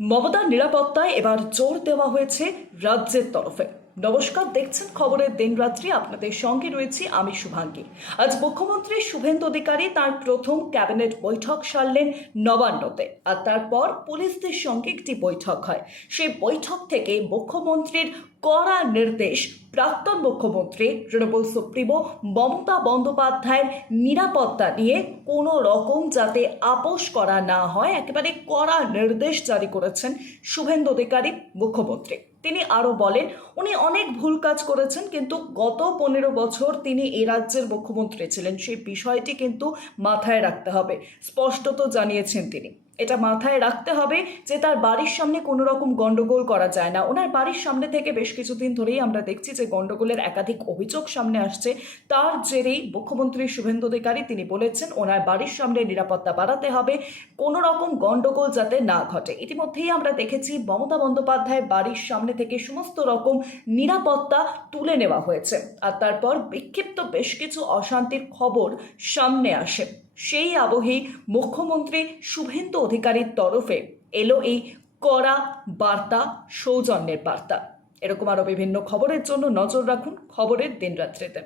মমতার নিরাপত্তায় এবার জোর দেওয়া হয়েছে রাজ্যের তরফে। নমস্কার, দেখছেন খবরের দিনরাত্রি, আপনাদের সঙ্গে রয়েছি আমি শুভাঙ্গী। আজ মুখ্যমন্ত্রী শুভেন্দু অধিকারী তার প্রথম ক্যাবিনেট বৈঠক সারলেন নবান্নতে, আর তারপর পুলিশদের সঙ্গে একটি বৈঠক হয়। সেই বৈঠক থেকে মুখ্যমন্ত্রীর কড়া নির্দেশ প্রাক্তন মুখ্যমন্ত্রী তৃণমূল সুপ্রিমো মমতা বন্দ্যোপাধ্যায়ের নিরাপত্তা নিয়ে কোনো রকম যাতে আপোষ করা না হয়, একেবারে কড়া নির্দেশ জারি করেছেন শুভেন্দু অধিকারী মুখ্যমন্ত্রী। তিনি আরও বলেন, উনি অনেক ভুল কাজ করেছেন, কিন্তু গত 15 বছর তিনি এই রাজ্যের মুখ্যমন্ত্রী ছিলেন, সেই বিষয়টি কিন্তু মাথায় রাখতে হবে। স্পষ্টত জানিয়েছেন তিনি, এটা মাথায় রাখতে হবে যে তার বাড়ির সামনে কোনো রকম গন্ডগোল করা যায় না। ওনার বাড়ির সামনে থেকে বেশ কিছুদিন ধরেই আমরা দেখছি যে গন্ডগোলের একাধিক অভিযোগ সামনে আসছে। তার জেরেই মুখ্যমন্ত্রী শুভেন্দু অধিকারী তিনি বলেছেন ওনার বাড়ির সামনে নিরাপত্তা বাড়াতে হবে, কোনো রকম গন্ডগোল যাতে না ঘটে। ইতিমধ্যেই আমরা দেখেছি মমতা বন্দ্যোপাধ্যায়ের বাড়ির সামনে থেকে সমস্ত রকম নিরাপত্তা তুলে নেওয়া হয়েছে, আর তারপর বিক্ষিপ্ত বেশ কিছু অশান্তির খবর সামনে আসে। সেই আবহেই মুখ্যমন্ত্রী শুভেন্দু অধিকারীর তরফে এলো এই কড়া বার্তা, সৌজন্যের বার্তা। এরকম আরও বিভিন্ন খবরের জন্য নজর রাখুন খবরের দিনরাত্রিতে।